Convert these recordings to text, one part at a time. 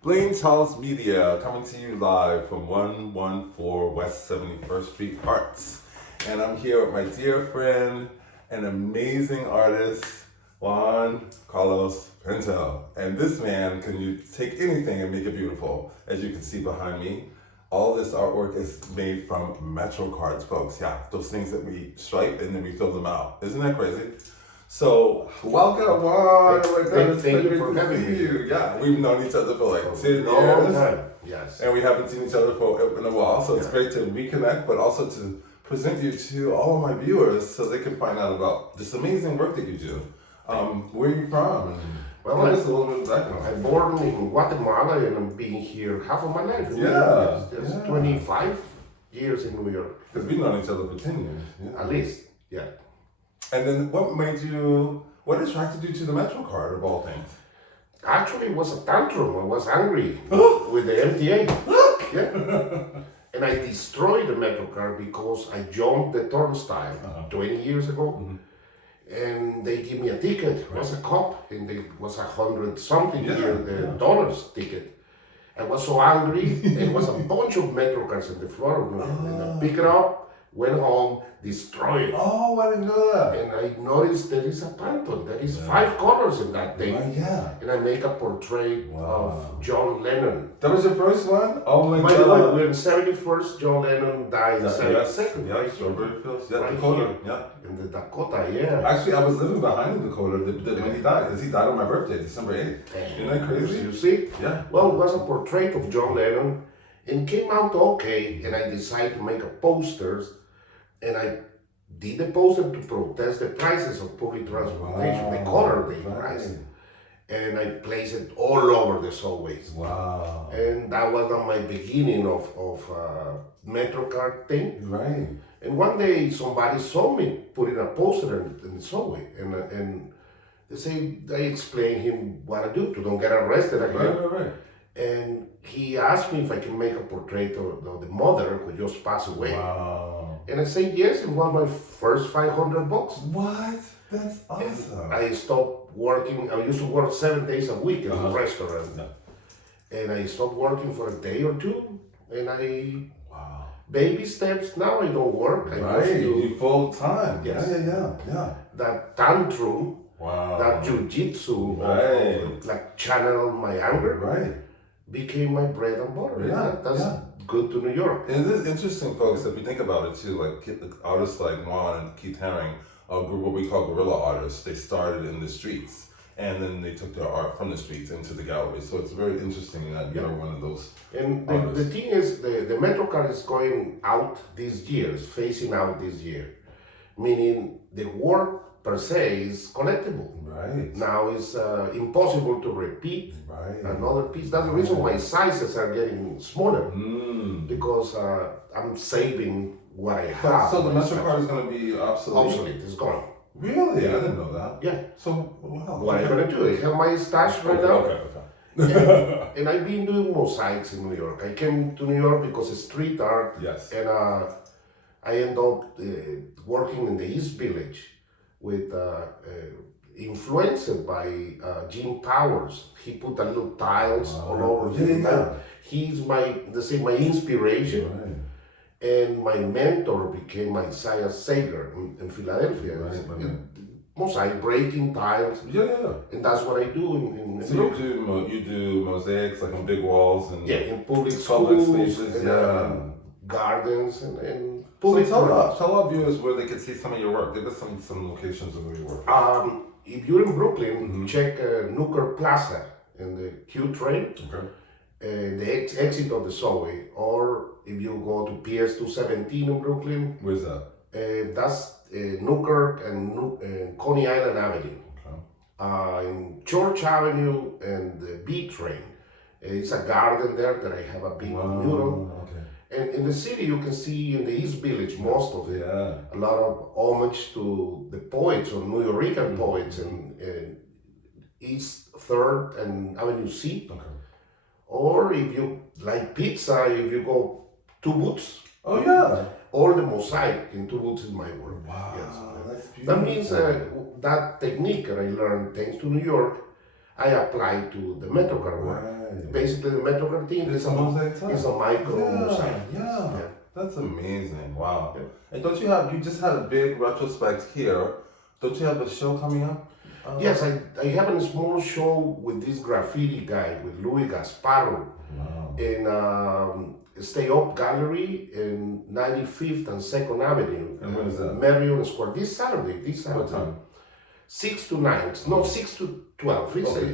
Blane Charles Media coming to you live from 114 West 71st Street, Arts. And I'm here with my dear friend and amazing artist, Juan Carlos Pinto. And this man can take anything and make it beautiful. As you can see behind me, all this artwork is made from Metro cards, folks. Yeah, those things that we stripe and then we fill them out. Isn't that crazy? So, welcome, Juan. Thank you for having me. Yeah, we've known each other for like 10 long years. time. Yes. And we haven't seen each other in a while. So, it's great to reconnect, but also to present you to all of my viewers so they can find out about this amazing work that you do. Where are you from? Well, give us a little bit of background. I'm born in Guatemala and I'm being here half of my life. It's 25 years in New York. Because we've known each other for 10 years. Yeah. At least, yeah. And then what attracted you to the Metro card of all things? Actually, it was a tantrum. I was angry with the MTA. Yeah. And I destroyed the Metro card because I jumped the turnstile 20 years ago. Mm-hmm. And they give me a ticket. It was a cop, and it was $100 dollars ticket. I was so angry. There was a bunch of Metro cards on the floor, and I picked it up, went home, destroyed it. Oh, I didn't know that. And I noticed there is a Pantone. There is 5 colors in that thing. And I make a portrait of John Lennon. That was your first one? Oh my God. God. We're in 71st, John Lennon died in 72nd. Yeah, Strawberry Fields. Yeah, right Dakota. Here. Yeah. In the Dakota, yeah. Actually, I was living behind the Dakota when he died, because he died on my birthday, December 8th. Isn't that crazy? You see? Yeah. Well, it was a portrait of John Lennon, and came out okay, and I decided to make a posters, and I did the poster to protest the prices of public transportation, the color they priced. And I placed it all over the subways. Wow. And that was my beginning of MetroCard thing. Right. And one day somebody saw me putting a poster in the subway, and they say, I explained him what I do to don't get arrested again. Right. And he asked me if I can make a portrait of the mother who just passed away. Wow. And I said yes, it was my first $500. What? That's awesome. And I stopped working. I used to work 7 days a week in a restaurant. Yeah. And I stopped working for a day or two, and baby steps. Now I don't work. You full time. Yes. Yeah. That tantrum, that jujitsu, like channel my anger, became my bread and butter. That's good to New York. And it is interesting, folks, if you think about it too, like artists like Juan and Keith Haring, a group what we call guerrilla artists, they started in the streets. And then they took their art from the streets into the galleries. So it's very interesting that you're one of those. And the thing is, the MetroCard is going out this year, is phasing out this year. Meaning the work per se is collectible. Right. Now it's impossible to repeat another piece. That's the reason why sizes are getting smaller. Because I'm saving what I have. So the MetroCard is going to be obsolete? Obsolete, it's gone. Really? I didn't know that. Yeah. So, wow. What I'm going to do, I have my stash right now. Okay. And I've been doing mosaics in New York. I came to New York because of street art. Yes. And I ended up working in the East Village with influenced by Jim Powers. He put a little tiles all over. He's my inspiration. Right. And my mentor became Isaiah Sager in Philadelphia. Mosaic, breaking tiles. And that's what I do in so you do mosaics like on big walls and in public schools, and gardens and public. So tell our viewers where they can see some of your work. Give us some locations of where you work. If you're in Brooklyn, check Nooker Plaza in the Q train. Okay. The exit of the subway, or if you go to PS 217 in Brooklyn. Where's that? That's Nooker and Coney Island Avenue. Okay. In Church Avenue and the B train. It's a garden there that I have a big mural. Okay. And in the city, you can see in the East Village, most of it, a lot of homage to the poets or New Yorican poets in East 3rd and Avenue C. Okay. Or if you like pizza, if you go Two Boots. Oh, yeah. All the mosaic in Two Boots is my work. Wow, yes. That's beautiful. That means that technique that I learned thanks to New York, I apply to the MetroCard work. Right. Basically, the Metro Cartoon It's a mosaic tile. It's a micro Yeah, mosaic. yeah. That's amazing. Wow. Yeah. And don't you just had a big retrospect here. Don't you have a show coming up? Yes, I have a small show with this graffiti guy, with Louis Gasparo, Wow. in Stay Up Gallery in 95th and 2nd Avenue. And when is that? Marion Square. This Saturday. What time? 6 to 9. No, 6 to 12. It's, Okay,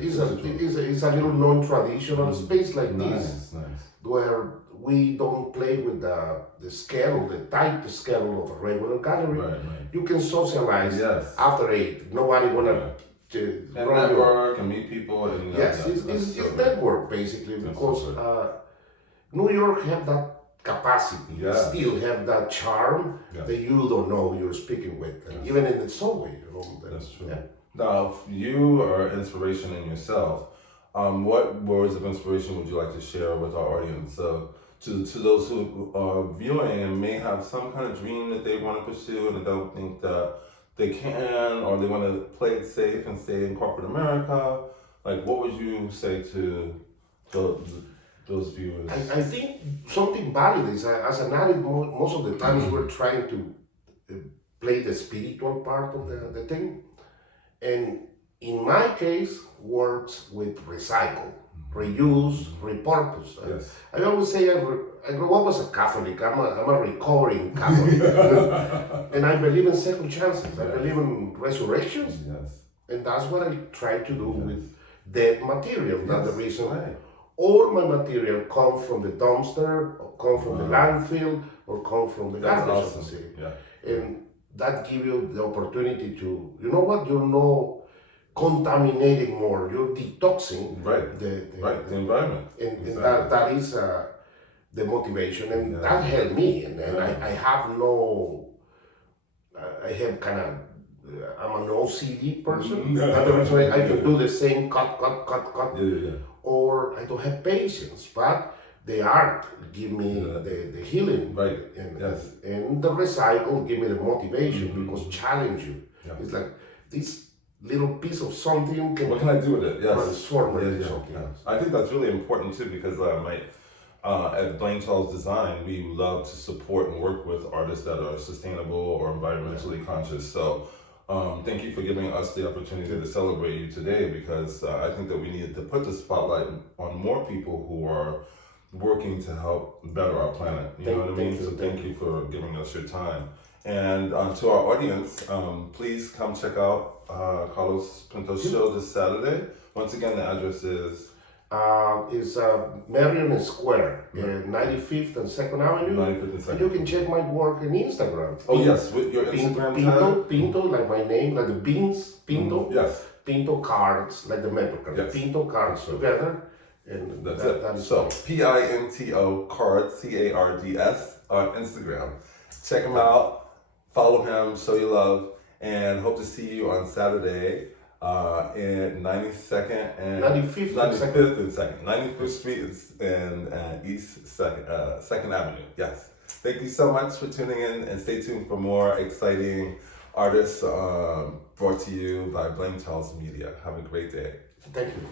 it's a little non-traditional space like this, Nice. where we don't play with the scale, the tight scale of a regular gallery. Right. You can socialize Yes. after 8. Nobody wanna And run your- network and meet people. And, Yes, it's so good. network basically, That's because so good. New York have that capacity, Yes. still have that charm Yes. that you don't know who you're speaking with, and even in the subway, you know. That's true. Yeah. Now, if you are inspiration in yourself, what words of inspiration would you like to share with our audience? To those who are viewing and may have some kind of dream that they want to pursue and they don't think that they can, or they want to play it safe and stay in corporate America, like what would you say to those viewers? I think something valid is, as an addict, most of the times we're trying to play the spiritual part of the thing. And in my case, works with recycle, reuse, repurpose. Yes. I always say I grew up as a Catholic. I'm a recovering Catholic. And I believe in second chances. I believe in resurrections. Yes. And that's what I try to do with dead material. That's the reason. Right. All my material come from the dumpster, or come from the landfill, or come from the That's garbage awesome. of the city. Yeah. And that gives you the opportunity to, you know what, you're not contaminating more, you're detoxing Right. the environment. and Exactly. that is the motivation, and that helped me. And I have no, I have kind of, I'm an OCD person. That's the reason I can do the same cut. Yeah. Or I don't have patience, but the art give me the healing, Right. And, Yes. and the recycle give me the motivation because challenge you. Yeah. It's like this little piece of something can What can I do with it? Yes. transform it into Yeah. something else. I think that's really important too, because at Blane Charles Design, we love to support and work with artists that are sustainable or environmentally conscious. So thank you for giving us the opportunity to celebrate you today, because I think that we need to put the spotlight on more people who are working to help better our planet. You know what I mean? So thank you for giving us your time. And to our audience, please come check out Carlos Pinto's show this Saturday. Once again, the address is? It's Marion Square, 95th and 2nd Avenue. 95th and 2nd. And you can check my work on Instagram. Oh, yes, with your Instagram tag? Pinto, like my name, like the beans, Pinto. Yes. Pinto cards, like the Metro card. Yes. Pinto cards together. And That's that it. is So, PINTO cards, CARDS on Instagram. Check him out, follow him, show your love, and hope to see you on Saturday in 92nd and 95th and 2nd. 95th Street and East 2nd Avenue. Yes. Thank you so much for tuning in, and stay tuned for more exciting artists brought to you by Blane Charles Media. Have a great day. Thank you.